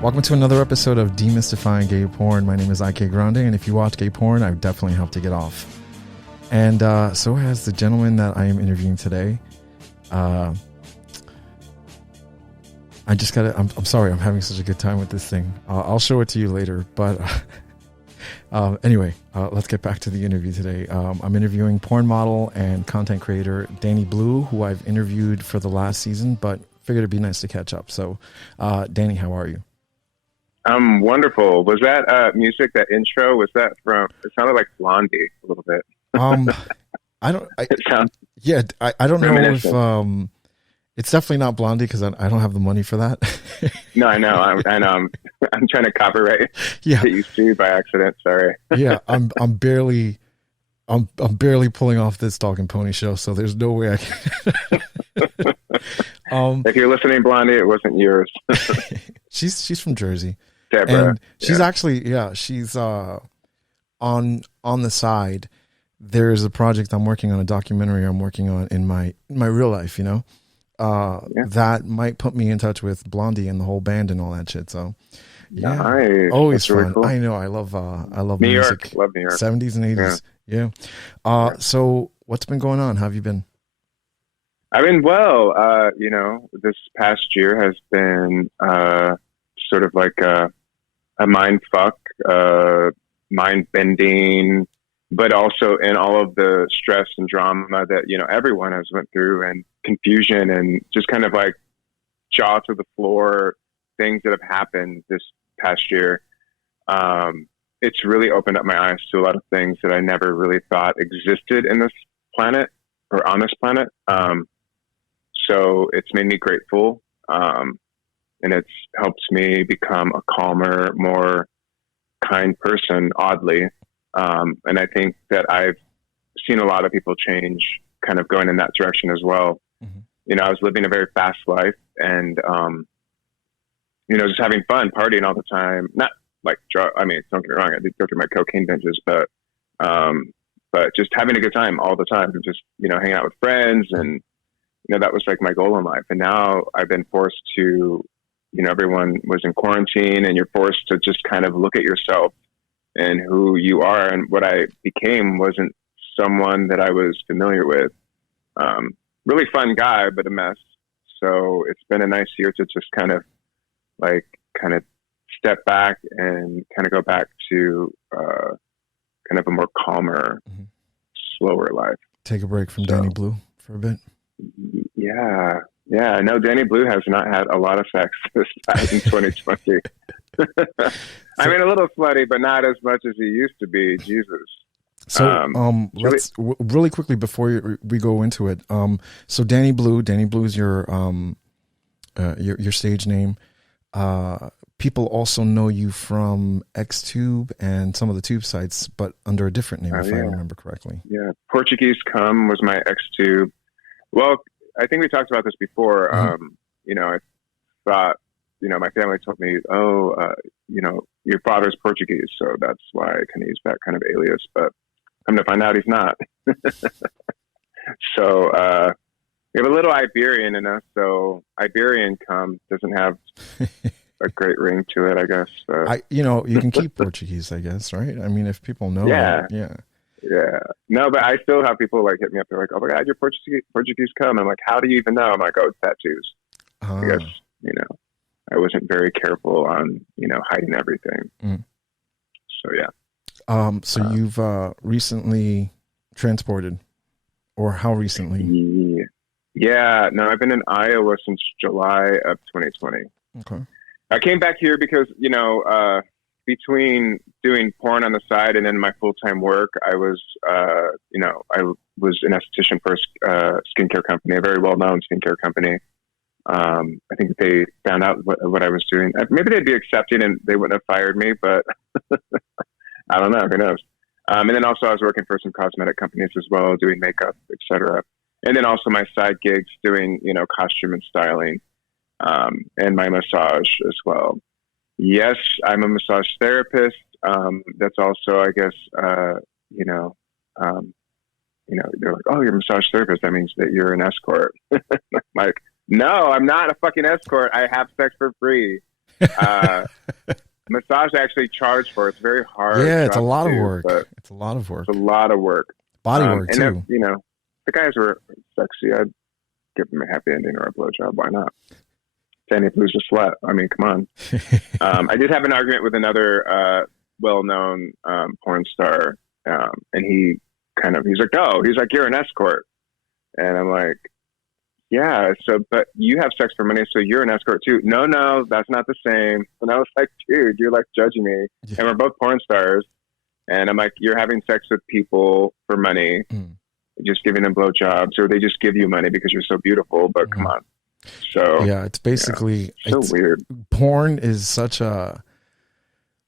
Welcome to another episode of Demystifying Gay Porn. My name is IK Grande, and if you watch gay porn, I definitely help to get off. And so has the gentleman that I am interviewing today. I just gotta, I'm sorry, I'm having such a good time with this thing. I'll show it to you later, but anyway, let's get back to the interview today. I'm interviewing porn model and content creator Danny Blue, who I've interviewed for the last season, but figured it'd be nice to catch up. So, Danny, how are you? I'm wonderful. Was that music, that intro, was that from, it sounded like Blondie a little bit. I don't know if it's definitely not Blondie because I don't have the money for that. No, I know. I'm trying to copyright. Yeah. Get you sued by accident. Sorry. Yeah, I'm barely pulling off this dog and pony show, so there's no way I can. If you're listening, Blondie, it wasn't yours. She's from Jersey. Deborah. And she's actually, she's on the side. There's a project I'm working on, a documentary I'm working on in my real life, that might put me in touch with Blondie and the whole band and all that shit. So yeah, nice. Always That's really fun. cool. I know. I love New music. York. Love New York. 70s and 80s. Yeah. So what's been going on? How have you been? I've been well. This past year has been sort of like a mind fuck, mind bending, but also in all of the stress and drama that, everyone has went through, and confusion and just kind of like jaw to the floor things that have happened this past year. It's really opened up my eyes to a lot of things that I never really thought existed in this planet or on this planet. So it's made me grateful. And it's helped me become a calmer, more kind person, oddly. And I think that I've seen a lot of people change, kind of going in that direction as well. Mm-hmm. I was living a very fast life and, just having fun, partying all the time. Not like don't get me wrong, I did go through my cocaine binges, but just having a good time all the time, and just, hanging out with friends. And, that was like my goal in life. And now I've been forced to, everyone was in quarantine, and you're forced to just kind of look at yourself and who you are. And what I became wasn't someone that I was familiar with. Really fun guy, but a mess. So it's been a nice year to just kind of step back and kind of go back to kind of a more calmer, mm-hmm. slower life. Take a break from Danny Blue for a bit. Yeah. No, Danny Blue has not had a lot of sex this time in 2020. I mean, a little slutty, but not as much as he used to be. Jesus. So, let's really quickly before we go into it. So Danny Blue is your stage name. People also know you from XTube and some of the tube sites, but under a different name, if I remember correctly. Yeah. Portuguese Cum was my XTube. Well, I think we talked about this before. Mm-hmm. I thought, my family told me, your father's Portuguese, so that's why I can use that kind of alias. But come to find out, he's not. So we have a little Iberian in us. So Iberian Cum doesn't have a great ring to it, I guess. You can keep Portuguese, I guess, right? I mean, if people know. Yeah. No, but I still have people hit me up. They're like, "Oh my God, you're Portuguese Cum." I'm like, "How do you even know?" I'm like, "Oh, it's tattoos." I guess, I wasn't very careful on, hiding everything. Mm. So, yeah. So you've recently transported, or how recently? Yeah. No, I've been in Iowa since July of 2020. Okay. I came back here because, between doing porn on the side and then my full-time work, I was, I was an esthetician for a skincare company, a very well-known skincare company. I think they found out what I was doing. Maybe they'd be accepting and they wouldn't have fired me, but I don't know. Who knows? And then also I was working for some cosmetic companies as well, doing makeup, etc. And then also my side gigs doing, costume and styling, and my massage as well. Yes, I'm a massage therapist. That's also, I guess, they're like, "Oh, you're a massage therapist. That means that you're an escort." Like, no, I'm not a fucking escort. I have sex for free. Massage I actually charge for. It's very hard. Yeah, it's a lot of do, work. It's a lot of work. It's a lot of work. Body work, and too. If, you know, the guys were sexy, I'd give them a happy ending or a blowjob. Why not? Danny Blue's a slut. I mean, come on. I did have an argument with another well-known porn star, and he's like, no, he's like, you're an escort. And I'm like, yeah, so, but you have sex for money, so you're an escort too. No, that's not the same. And I was like, dude, you're like judging me. Yeah. And we're both porn stars. And I'm like, you're having sex with people for money, just giving them blowjobs, or they just give you money because you're so beautiful, but come on. So yeah, it's basically it's weird. Porn is such a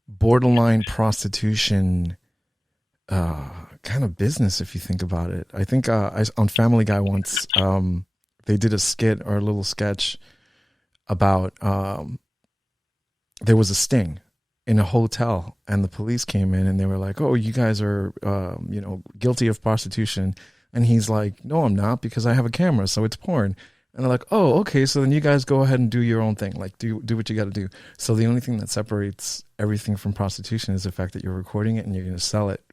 borderline prostitution kind of business if you think about it. I think on Family Guy once they did a skit or a little sketch about there was a sting in a hotel and the police came in and they were like, oh, you guys are guilty of prostitution. And he's like, no, I'm not, because I have a camera, so it's porn. And they're like, oh, okay, so then you guys go ahead and do your own thing. Like, do what you got to do. So the only thing that separates everything from prostitution is the fact that you're recording it and you're going to sell it.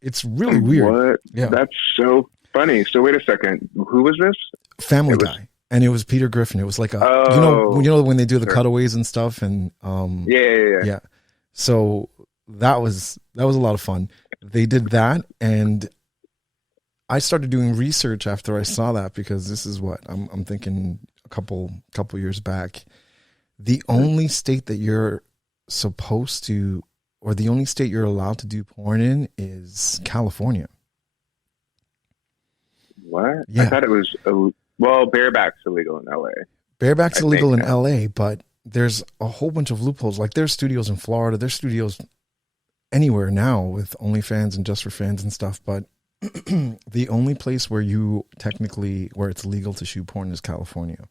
It's really weird. What? Yeah. That's so funny. So wait a second. Who was this? Family Guy. And it was Peter Griffin. It was like you know when they do the cutaways and stuff, and yeah. So that was a lot of fun. They did that, and I started doing research after I saw that, because this is what I'm thinking a couple years back. The only state that you're supposed to, or the only state you're allowed to do porn in, is California. What? Yeah. I thought it was bareback's illegal in LA. Bareback's illegal in LA, but there's a whole bunch of loopholes. Like, there's studios in Florida, there's studios anywhere now with OnlyFans and Just for Fans and stuff, but the only place where it's legal to shoot porn is California.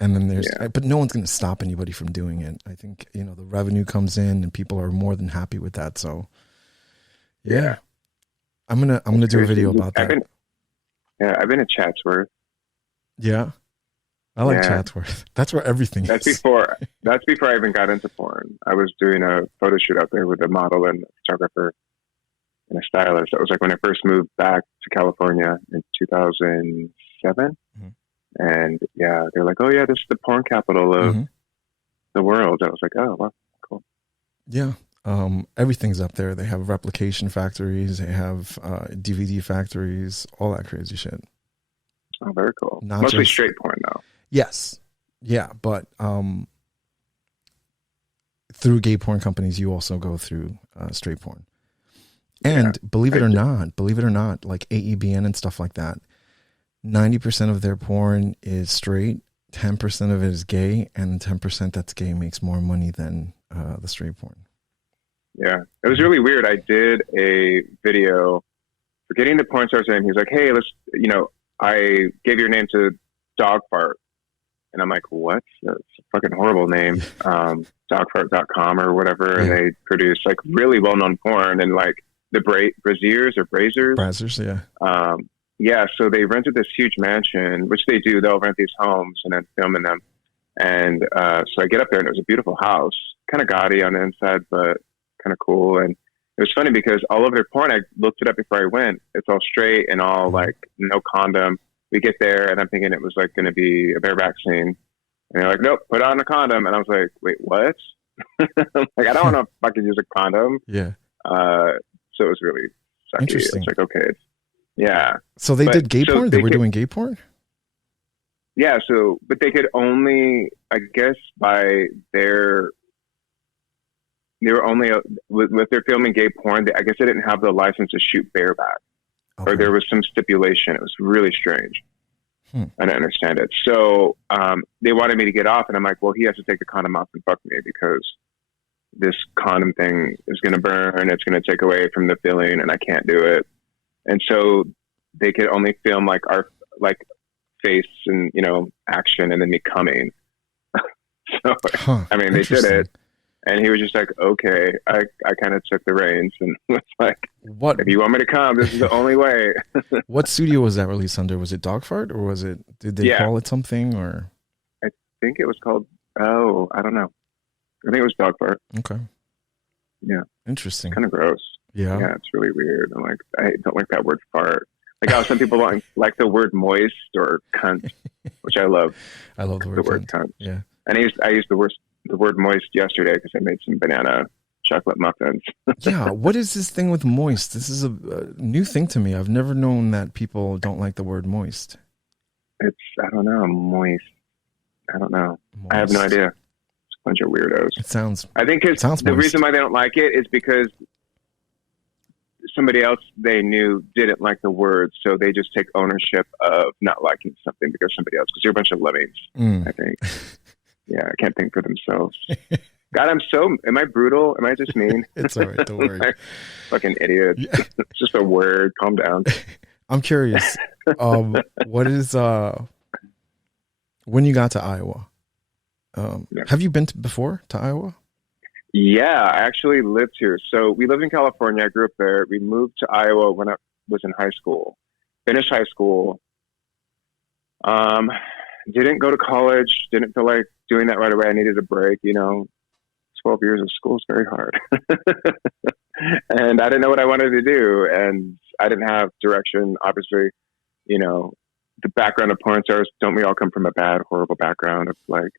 And then but no one's going to stop anybody from doing it. I think, the revenue comes in and people are more than happy with that. So yeah. I'm going to do a video about that. I've been at Chatsworth. Yeah. I like Chatsworth. That's where everything is. That's before I even got into porn. I was doing a photo shoot out there with a model and a photographer and a stylist. That was like when I first moved back to California in 2007. Mm-hmm. And they're like, oh yeah, this is the porn capital of the world. I was like, oh, wow, cool. Yeah. Everything's up there. They have replication factories. They have DVD factories, all that crazy shit. Oh, very cool. Mostly straight porn though. Yes. Yeah. But through gay porn companies, you also go through straight porn. And believe it or not, like AEBN and stuff like that, 90% of their porn is straight, 10% of it is gay, and 10% that's gay makes more money than the straight porn. Yeah. It was really weird. I did a video for getting the porn star's name. He's like, hey, I gave your name to Dog Fart. And I'm like, what? That's a fucking horrible name. Dogfart.com or whatever. Yeah. And they produce like really well-known porn and like the Braziers or Brazers. Brazzers, yeah. So they rented this huge mansion, which they do. They'll rent these homes and then film in them. And so I get up there and it was a beautiful house, kind of gaudy on the inside, but kind of cool. And it was funny because all of their porn, I looked it up before I went. It's all straight and all like no condom. We get there and I'm thinking it was like going to be a bareback scene. And they're like, nope, put on a condom. And I was like, wait, what? Like, I don't know if I could use a condom. Yeah. So it was really sucky. Interesting. It's like, okay. Yeah. So they did gay porn? They were doing gay porn? Yeah. So, but they could only, I guess, they were only, with their filming gay porn, I guess they didn't have the license to shoot bareback. Okay. Or there was some stipulation. It was really strange. I didn't understand it. So they wanted me to get off, and I'm like, well, he has to take the condom off and fuck me because this condom thing is going to burn. It's going to take away from the feeling, and I can't do it. And so they could only film like our face and action, and then me coming. So I mean, they did it. And he was just like, okay. I kind of took the reins and was like, "What? If you want me to come, this is the only way." What studio was that released under? Was it Dogfart, or did they call it something? Or I think it was called, I don't know. I think it was dog fart. Okay. Yeah. Interesting. Kind of gross. Yeah. Yeah, it's really weird. I'm like, I don't like that word fart. Like how some people don't like the word moist or cunt, which I love. I love the word cunt. Yeah. And I used the word moist yesterday because I made some banana chocolate muffins. Yeah. What is this thing with moist? This is a new thing to me. I've never known that people don't like the word moist. I don't know, moist. I don't know. Moist. I have no idea. It's a bunch of weirdos. I think the reason why they don't like it is because somebody else they knew didn't like the word, so they just take ownership of not liking something because somebody else, because they're a bunch of lemmings, I think. Yeah, I can't think for themselves. God, am I brutal? Am I just mean? It's all right, don't worry. Fucking idiot. Yeah. It's just a word. Calm down. I'm curious. What is, when you got to Iowa, have you been before to Iowa? Yeah, I actually lived here. So we lived in California. I grew up there. We moved to Iowa when I was in high school. Finished high school. Didn't go to college. Didn't feel like doing that right away. I needed a break. 12 years of school is very hard. And I didn't know what I wanted to do. And I didn't have direction. Obviously, the background of porn stars, don't we all come from a bad, horrible background of like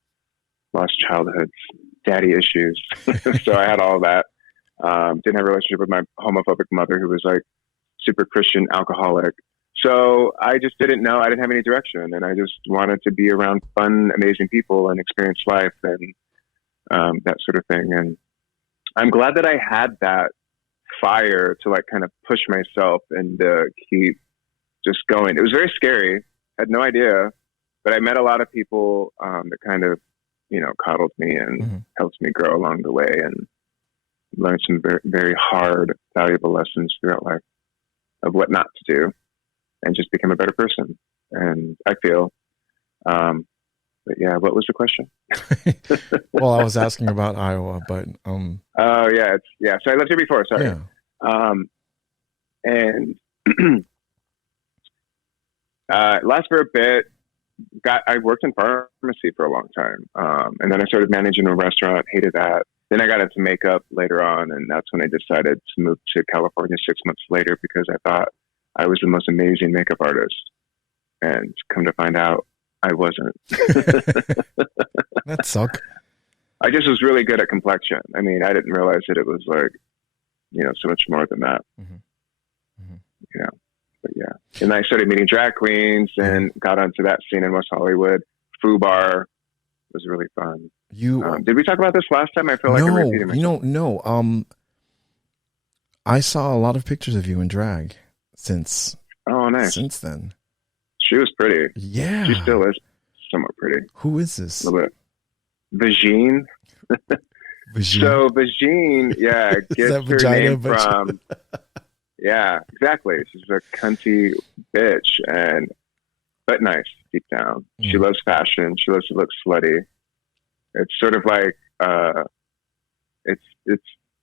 lost childhoods, daddy issues. So I had all of that. Didn't have a relationship with my homophobic mother who was like super Christian alcoholic. So I just didn't know. I didn't have any direction, and I just wanted to be around fun, amazing people and experience life and that sort of thing. And I'm glad that I had that fire to like kind of push myself and keep just going. It was very scary. I had no idea, but I met a lot of people that kind of, coddled me and helped me grow along the way and learned some very, very hard, valuable lessons throughout life of what not to do and just become a better person. And I feel, but yeah, what was the question? Well, I was asking about Iowa, but, oh yeah. So I lived here before. Sorry. Yeah. And, last for a bit, I worked in pharmacy for a long time. And then I started managing a restaurant, hated that. Then I got into makeup later on. And that's when I decided to move to California 6 months later because I thought I was the most amazing makeup artist. And come to find out, I wasn't. That sucked. I just was really good at complexion. I mean, I didn't realize that it was like, so much more than that. Yeah. But yeah. And I started meeting drag queens and got onto that scene in West Hollywood. Foo Bar was really fun. Did we talk about this last time? I feel like I'm repeating myself. No. I saw a lot of pictures of you in drag since then. She was pretty. Yeah. She still is somewhat pretty. Who is this? A little bit. Vagine. So Vagine, gets her name from... Yeah, exactly. She's a cunty bitch, but nice deep down. She loves fashion. She loves to look slutty. It's sort of like, it's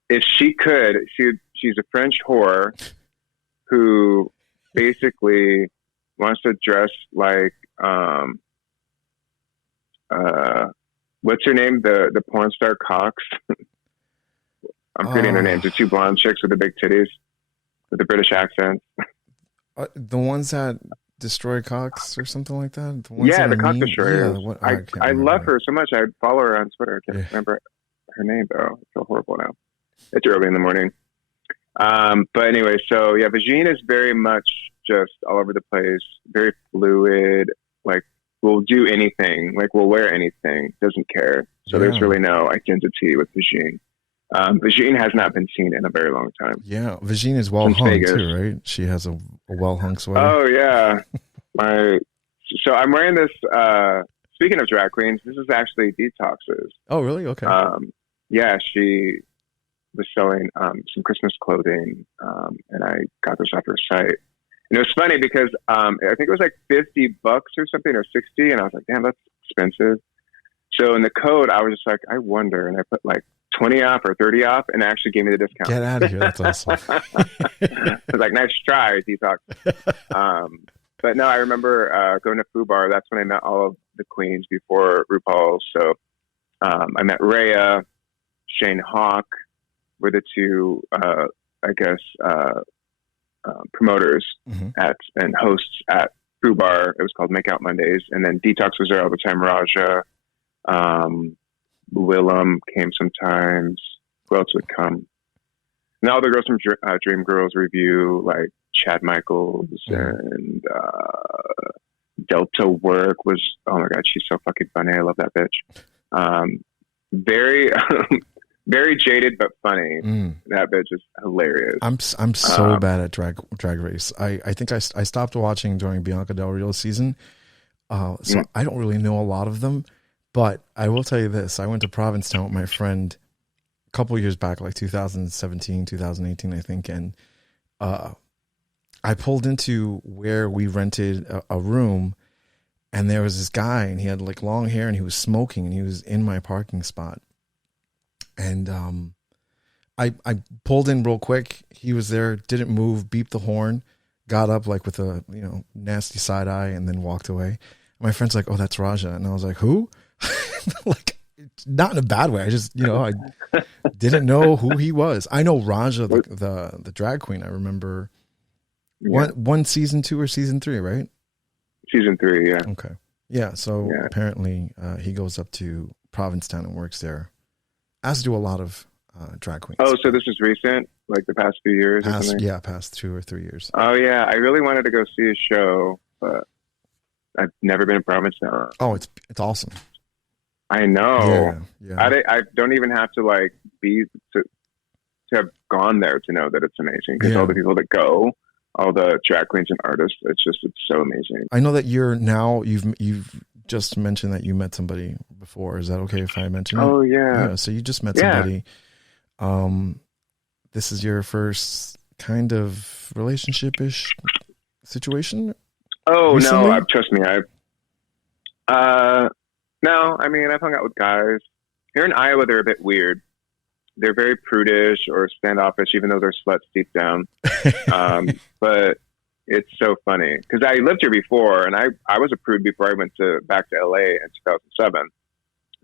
if she could, she's a French whore who basically wants to dress like, what's her name? The porn star Cox. I'm forgetting her names. The two blonde chicks with the big titties. With the British accent. The ones that destroy Cox or something like that? The Cox Destroyers. Yeah, I love her so much. I follow her on Twitter. I can't remember her name, though. I feel horrible now. It's early in the morning. But anyway, so yeah, Vagine is very much just all over the place, very fluid, like will do anything, like will wear anything, doesn't care. So there's really no identity with Vagine. Vagine has not been seen in a very long time. Yeah, Vagine is well hung too, right? She has a well hung sweater. Oh yeah, so I'm wearing this. Speaking of drag queens, this is actually Detox's. Oh really? Okay. Yeah, she was selling some Christmas clothing, and I got this off her site. And it was funny because I think it was like $50 or something, or 60, and I was like, damn, that's expensive. So in the code, I was just like, I wonder, and I put like 20 off or 30 off, and it actually gave me the discount. Get out of here. That's awesome. I was like, nice try, Detox. But no, I remember going to Foo Bar. That's when I met all of the queens before RuPaul. So I met Rhea, Shane Hawk were the two, I guess, promoters and hosts at Foo Bar. It was called Make Out Mondays. And then Detox was there all the time. Raja, Willem came sometimes. Who else would come? And all the girls from Dream Girls Review, like Chad Michaels and Delta Work was, oh my God, she's so fucking funny. I love that bitch. Very, very jaded, but funny. That bitch is hilarious. I'm so bad at drag race. I think I stopped watching during Bianca Del Rio's season. So I don't really know a lot of them, but I will tell you this. I went to Provincetown with my friend a couple years back, like 2017, 2018, I think. And, I pulled into where we rented a room, and there was this guy, and he had like long hair, and he was smoking, and he was in my parking spot. And I pulled in real quick. He was there, didn't move, beeped the horn, got up like with a nasty side eye, and then walked away. My friend's like, "Oh, that's Raja," and I was like, "Who?" Like, not in a bad way. I just I didn't know who he was. I know Raja, the drag queen. I remember. One season 2 or season 3, right? Season 3, yeah. Okay. Yeah, so apparently he goes up to Provincetown and works there, as do a lot of drag queens. Oh, so this is recent? Like the past few years or something? Yeah, past 2 or 3 years. Oh, yeah. I really wanted to go see a show, but I've never been to Provincetown. Oh, it's awesome. I know. Yeah. I don't even have to like to have gone there to know that it's amazing, because all the people that go, all the drag queens and artists, it's so amazing. I know that you've just mentioned that you met somebody before. Is that okay if I mention it? Oh yeah. So you just met somebody. This is your first kind of relationship-ish situation? Oh recently? No, trust me. No, I mean, I've hung out with guys. Here in Iowa, they're a bit weird. They're very prudish or standoffish, even though they're sluts deep down. But it's so funny because I lived here before, and I was a prude before I went back to LA in 2007.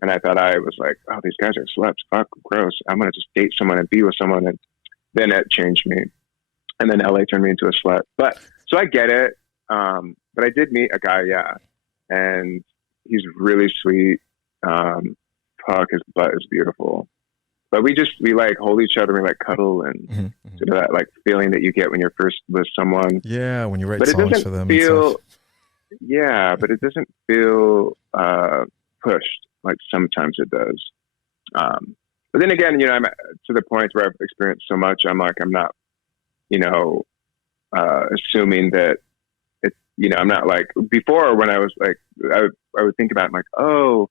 And I thought, I was like, oh, these guys are sluts. Fuck, gross. I'm going to just date someone and be with someone. And then it changed me. And then LA turned me into a slut. But so I get it. But I did meet a guy, and he's really sweet. Fuck, his butt is beautiful. But we like hold each other and we like cuddle and sort of that like feeling that you get when you're first with someone. Yeah, when you write songs for them. Yeah, but it doesn't feel pushed like sometimes it does. But then again, I'm to the point where I've experienced so much. I'm not, assuming that it's, I'm not like before when I was like, I would think about it, like, oh,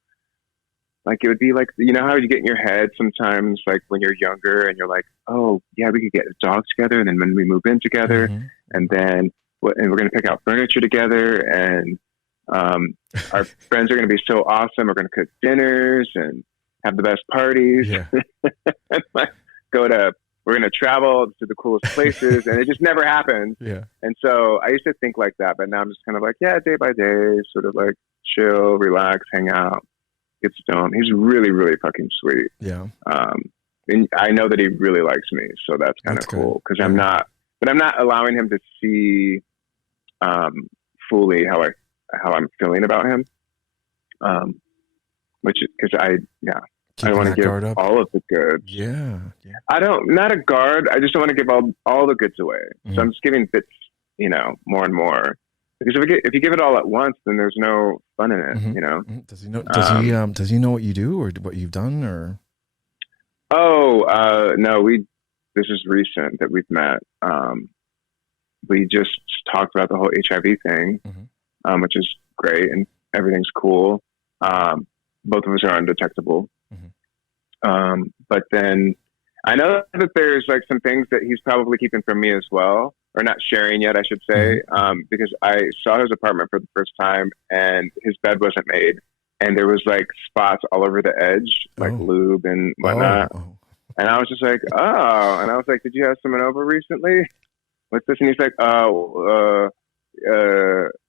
like it would be like, how you get in your head sometimes, like when you're younger and you're like, oh yeah, we could get a dog together. And then when we move in together and then, and we're going to pick out furniture together and our friends are going to be so awesome. We're going to cook dinners and have the best parties. Yeah. We're going to travel to the coolest places, and it just never happened. Yeah. And so I used to think like that, but now I'm just kind of like, yeah, day by day, sort of like chill, relax, hang out, get stoned. He's really, really fucking sweet. Yeah. And I know that he really likes me, so that's kind of cool because I'm not allowing him to see fully how I'm feeling about him. Which is because I want to give all of the goods. Yeah. Not a guard. I just don't want to give all the goods away. So I'm just giving bits, more and more. Because if you give it all at once, then there's no fun in it. Does he know? Does he know what you do or what you've done or? Oh no, this is recent that we've met. We just talked about the whole HIV thing, which is great and everything's cool. Both of us are undetectable. But then I know that there's like some things that he's probably keeping from me as well, or not sharing yet, I should say, because I saw his apartment for the first time and his bed wasn't made. And there was like spots all over the edge, like lube and whatnot. And I was just like, oh, and I was like, did you have someone over recently? What's this? And he's like, and I was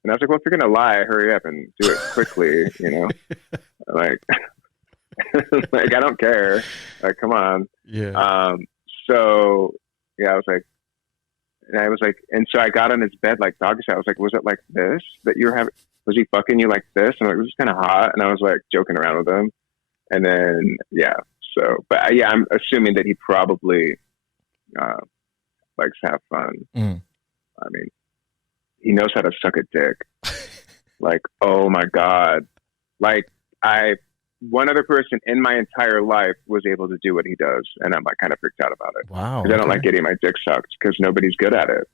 like, well, if you're going to lie, hurry up and do it quickly, like, Like, I don't care. Like, come on. Yeah. So yeah, I was like, and so I got on his bed like doggy style. I was like, was it like this that you were having? Was he fucking you like this? And I'm like, it was kind of hot. And I was like joking around with him. And then, yeah. So, but yeah, I'm assuming that he probably likes to have fun. Mm. I mean, he knows how to suck a dick. Like, oh my God. Like, one other person in my entire life was able to do what he does. And I'm like kind of freaked out about it. Wow. Because I don't like getting my dick sucked because nobody's good at it.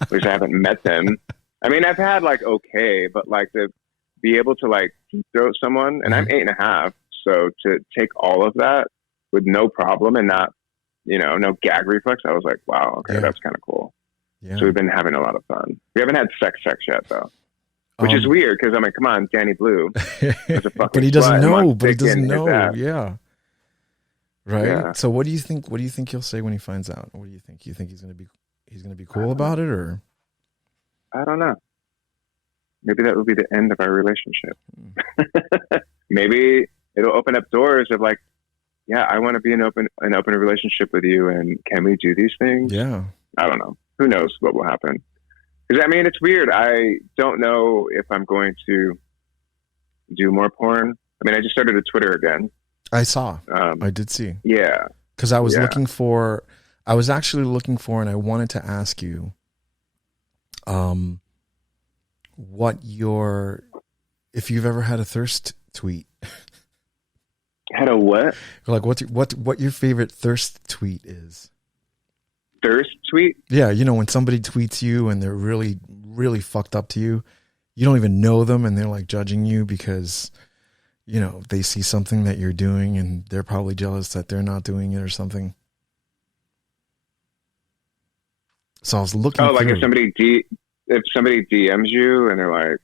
At least I haven't met them. I mean, I've had like, okay, but like to be able to like deep throat someone, and I'm 8.5. So to take all of that with no problem and not, no gag reflex, I was like, wow, okay, that's kind of cool. Yeah. So we've been having a lot of fun. We haven't had sex yet though, which is weird because I'm like, come on, Danny Blue. But he doesn't know. But he doesn't know. Yeah. Right. Yeah. So what do you think? What do you think he'll say when he finds out? What do you think? You think he's gonna be cool about it, or? I don't know. Maybe that will be the end of our relationship. Maybe it'll open up doors of like, yeah, I want to be in an open relationship with you, and can we do these things? Yeah. I don't know. Who knows what will happen? Because I mean, it's weird. I don't know if I'm going to do more porn. I mean, I just started a Twitter again. I saw. I did see. Yeah. Because I was actually looking for, and I wanted to ask you, if you've ever had a thirst tweet. Had a what? Like what your favorite thirst tweet is? Thirst tweet? Yeah, when somebody tweets you and they're really, really fucked up to you, you don't even know them and they're like judging you because, they see something that you're doing and they're probably jealous that they're not doing it or something. So I was looking. Oh, like if somebody DMs you and they're like,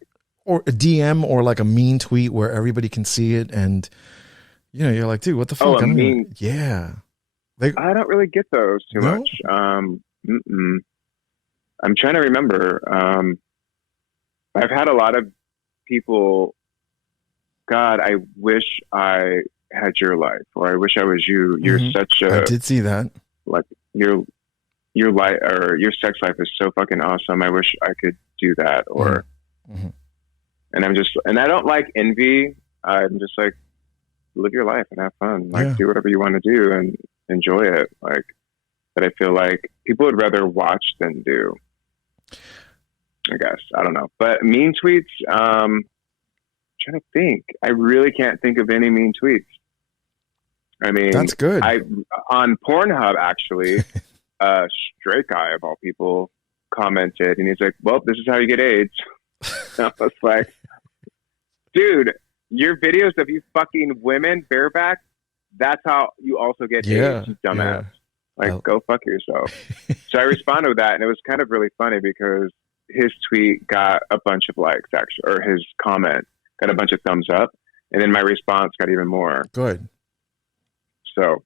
or a DM or like a mean tweet where everybody can see it and you're like, dude, what the fuck? Yeah. I don't really get those too much. I'm trying to remember. I've had a lot of people. God, I wish I had your life, or I wish I was you. You're such a. I did see that. Like your life or your sex life is so fucking awesome. I wish I could do that. Or, and I don't like envy. I'm just like, live your life and have fun. Like, do whatever you want to do and enjoy it. Like, but I feel like people would rather watch than do. I guess. I don't know. But mean tweets, I'm trying to think. I really can't think of any mean tweets. I mean, that's good. On Pornhub, actually, a straight guy of all people commented, and he's like, well, this is how you get AIDS. I was like, dude, your videos of you fucking women bareback, that's how you also get AIDS, you dumbass. Like, go fuck yourself. So I responded with that, and it was kind of really funny because his tweet got a bunch of likes, actually, or his comment got a bunch of thumbs up, and then my response got even more. Good. So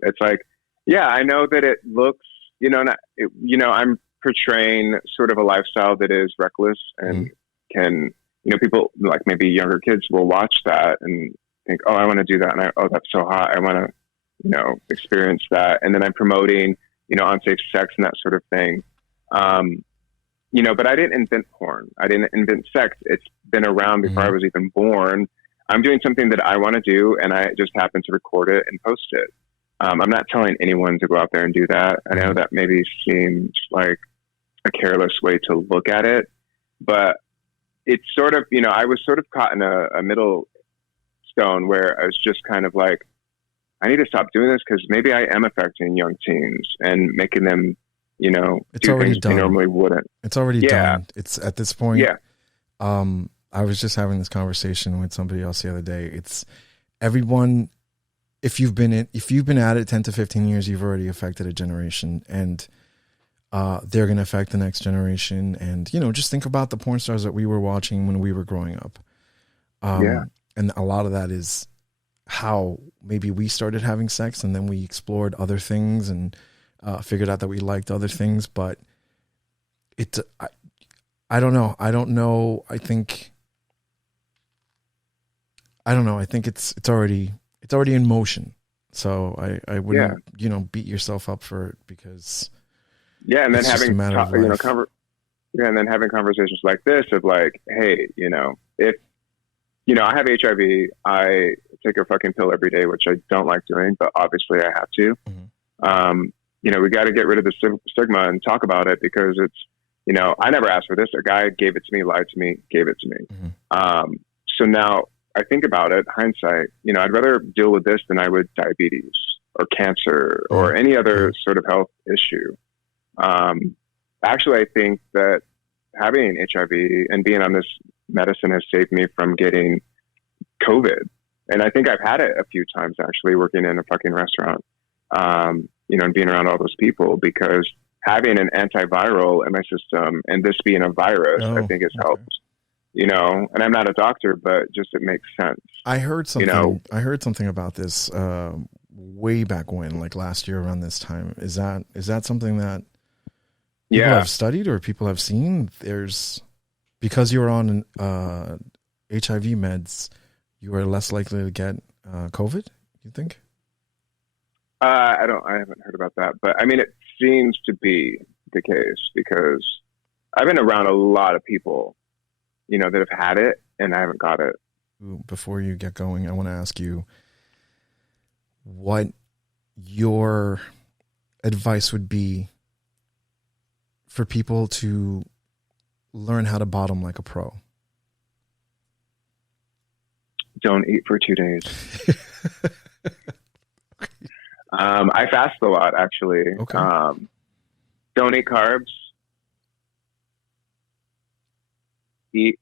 it's like, yeah, I know that it looks, I'm portraying sort of a lifestyle that is reckless and can, people like maybe younger kids will watch that and think, oh, I want to do that. And that's so hot. I want to, experience that. And then I'm promoting, unsafe sex and that sort of thing. But I didn't invent porn. I didn't invent sex. It's been around before I was even born. I'm doing something that I want to do, and I just happen to record it and post it. I'm not telling anyone to go out there and do that. I know that maybe seems like a careless way to look at it, but it's sort of, I was sort of caught in a middle stone where I was just kind of like, I need to stop doing this because maybe I am affecting young teens and making them, it's do already things done. they normally wouldn't. It's already done. It's at this point. Yeah. I was just having this conversation with somebody else the other day. It's everyone. If you've been at it 10 to 15 years, you've already affected a generation, and they're going to affect the next generation. And just think about the porn stars that we were watching when we were growing up. And a lot of that is how maybe we started having sex, and then we explored other things and figured out that we liked other things. But I don't know. I don't know. I think it's already it's already in motion. So I wouldn't, beat yourself up for it because and then having, and then having conversations like this of like, hey, if, I have HIV, I take a fucking pill every day, which I don't like doing, but obviously I have to. We got to get rid of the stigma and talk about it because it's, I never asked for this. A guy gave it to me, lied to me, gave it to me. So now I think about it, hindsight, I'd rather deal with this than I would diabetes or cancer or any other sort of health issue. Actually, I think that having HIV and being on this medicine has saved me from getting COVID. And I think I've had it a few times actually working in a fucking restaurant, and being around all those people, because having an antiviral in my system and this being a virus, I think has helped. And I'm not a doctor, but just it makes sense. I heard something. I heard something about this way back when, like last year around this time. Is that something that people have studied or people have seen? Because you're on HIV meds, you are less likely to get COVID. You think? I haven't heard about that, but I mean, it seems to be the case because I've been around a lot of people that have had it and I haven't got it. Before you get going, I want to ask you what your advice would be for people to learn how to bottom like a pro. Don't eat for 2 days. I fast a lot, actually. Okay. Don't eat carbs. You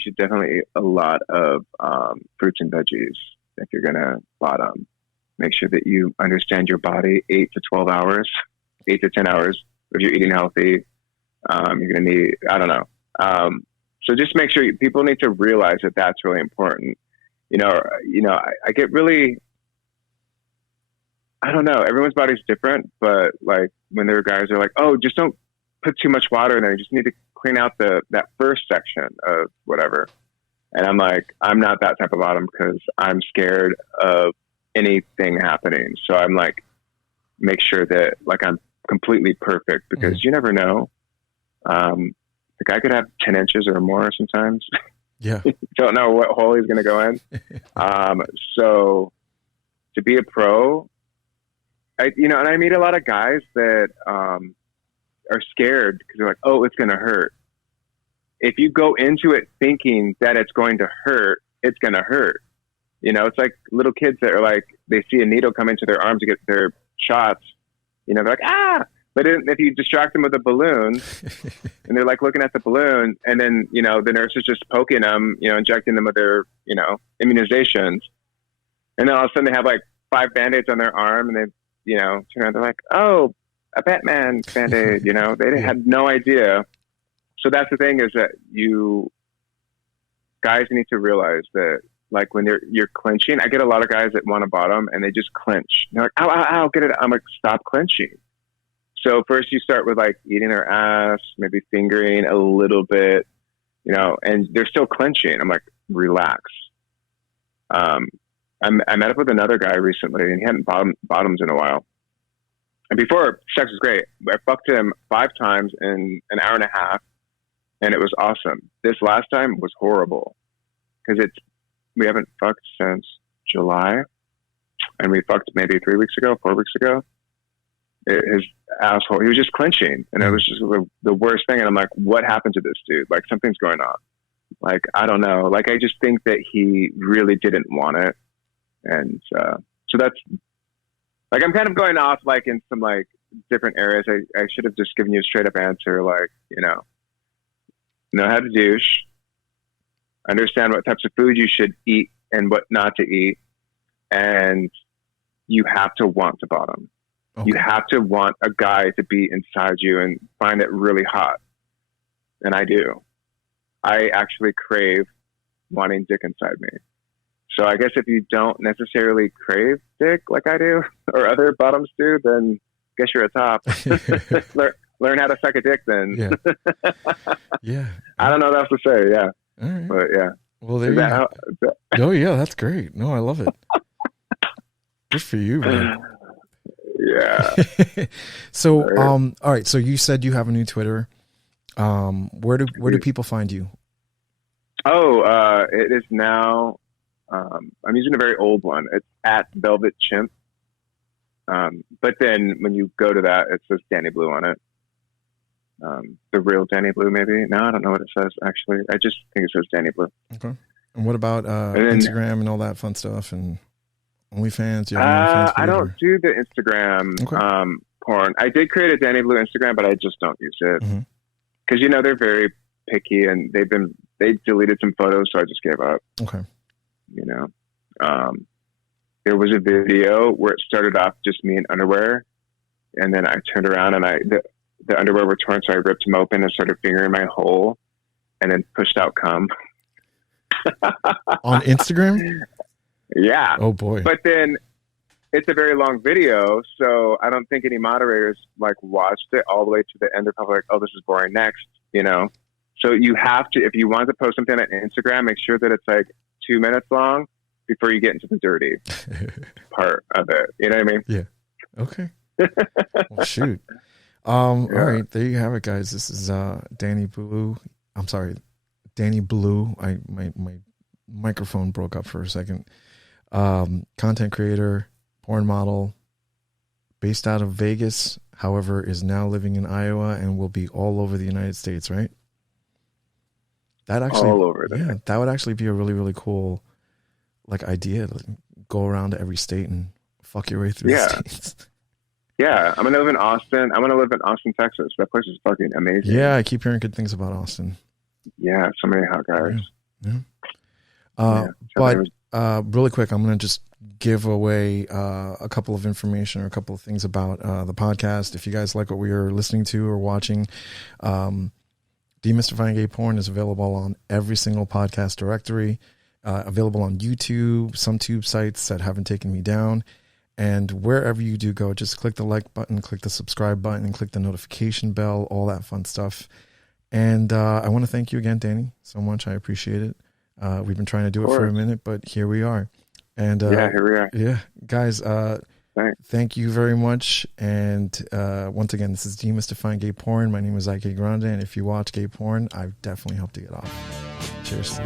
should definitely eat a lot of fruits and veggies if you're gonna bottom. Make sure that you understand your body 8 to 12 hours, 8 to 10 hours. If you're eating healthy, you're gonna need, I don't know. So just make sure people need to realize that that's really important. I get really, I don't know, everyone's body's different, but like when there are guys who are like, oh, just don't put too much water in there. You just need to clean out that first section of whatever. And I'm like, I'm not that type of bottom because I'm scared of anything happening. So I'm like, make sure that like I'm completely perfect because you never know. The guy could have 10 inches or more sometimes. Yeah. You don't know what hole he's going to go in. So to be a pro, and I meet a lot of guys that are scared because they're like, oh, it's going to hurt. If you go into it thinking that it's going to hurt, it's going to hurt. It's like little kids that are like, they see a needle come into their arm to get their shots. They're like, ah! But if you distract them with a balloon and they're like looking at the balloon and then, the nurse is just poking them, injecting them with their, immunizations. And then all of a sudden they have like 5 Band-Aids on their arm and they, turn around, they're like, oh, a Batman Band-Aid, they had no idea. So that's the thing is that guys need to realize that like when you're clenching, I get a lot of guys that want to bottom and they just clench. They're like, ow, ow, ow, get it. I'm like, stop clenching. So first you start with like eating their ass, maybe fingering a little bit, and they're still clenching. I'm like, relax. I met up with another guy recently and he hadn't bottoms in a while. And before, sex was great. I fucked him 5 times in an hour and a half and it was awesome. This last time was horrible because we haven't fucked since July and we fucked maybe 4 weeks ago. His asshole, he was just clenching and it was just the worst thing. And I'm like, what happened to this dude? Like something's going on. Like, I don't know. Like, I just think that he really didn't want it. And, so that's like, I'm kind of going off like in some like different areas. I should have just given you a straight up answer. Like, know how to douche, understand what types of food you should eat and what not to eat. And you have to want to bottom. Okay. You have to want a guy to be inside you and find it really hot. And I do. I actually crave wanting dick inside me. So I guess if you don't necessarily crave dick like I do or other bottoms do, then I guess you're a top. Learn how to suck a dick then. Yeah. Yeah. I don't know what else to say. Yeah. All right. But yeah. Well, there you go. Oh, yeah, that's great. No, I love it. Good for you, man. Yeah. So, all right. So you said you have a new Twitter. Where do people find you? Oh, it is now. I'm using a very old one. It's at Velvet Chimp. But then when you go to that, it says Danny Blue on it. The real Danny Blue, maybe. No, I don't know what it says actually. I just think it says Danny Blue. Okay. And what about Instagram and all that fun stuff and OnlyFans? I don't do the Instagram porn. I did create a Danny Blue Instagram, but I just don't use it because they're very picky and they deleted some photos, so I just gave up. Okay. There was a video where it started off just me in underwear, and then I turned around and the underwear were torn, so I ripped them open and started fingering my hole, and then pushed out cum. On Instagram? Yeah. Oh boy. But then it's a very long video, so I don't think any moderators watched it all the way to the end. They're probably like, "Oh, this is boring. Next," So you have to, if you want to post something on Instagram, make sure that it's 2 minutes long before you get into the dirty part of it. You know what I mean? Yeah. Okay. Well, shoot. All right, there you have it, guys. This is Danny Blue. I'm sorry, Danny Blue. My microphone broke up for a second. Content creator, porn model, based out of Vegas, however, is now living in Iowa and will be all over the United States, right? That actually, all over there. Yeah, that would actually be a really, really cool idea. Go around to every state and fuck your way through the states. Yeah, I'm gonna live in Austin. I'm gonna live in Austin, Texas. That place is fucking amazing. Yeah, I keep hearing good things about Austin. Yeah, so many hot guys. Yeah. But really quick, I'm gonna just give away a couple of information or a couple of things about the podcast. If you guys like what we are listening to or watching, Demystifying Gay Porn is available on every single podcast directory, available on YouTube, some tube sites that haven't taken me down. And wherever you do go, just click the like button, click the subscribe button, and click the notification bell, all that fun stuff. And I want to thank you again, Danny, so much. I appreciate it. We've been trying to do it for a minute, but here we are. And here we are. Yeah, guys, thank you very much. And once again, this is Demystifying Gay Porn. My name is IK Grande, and if you watch gay porn, I've definitely helped to get off. Cheers.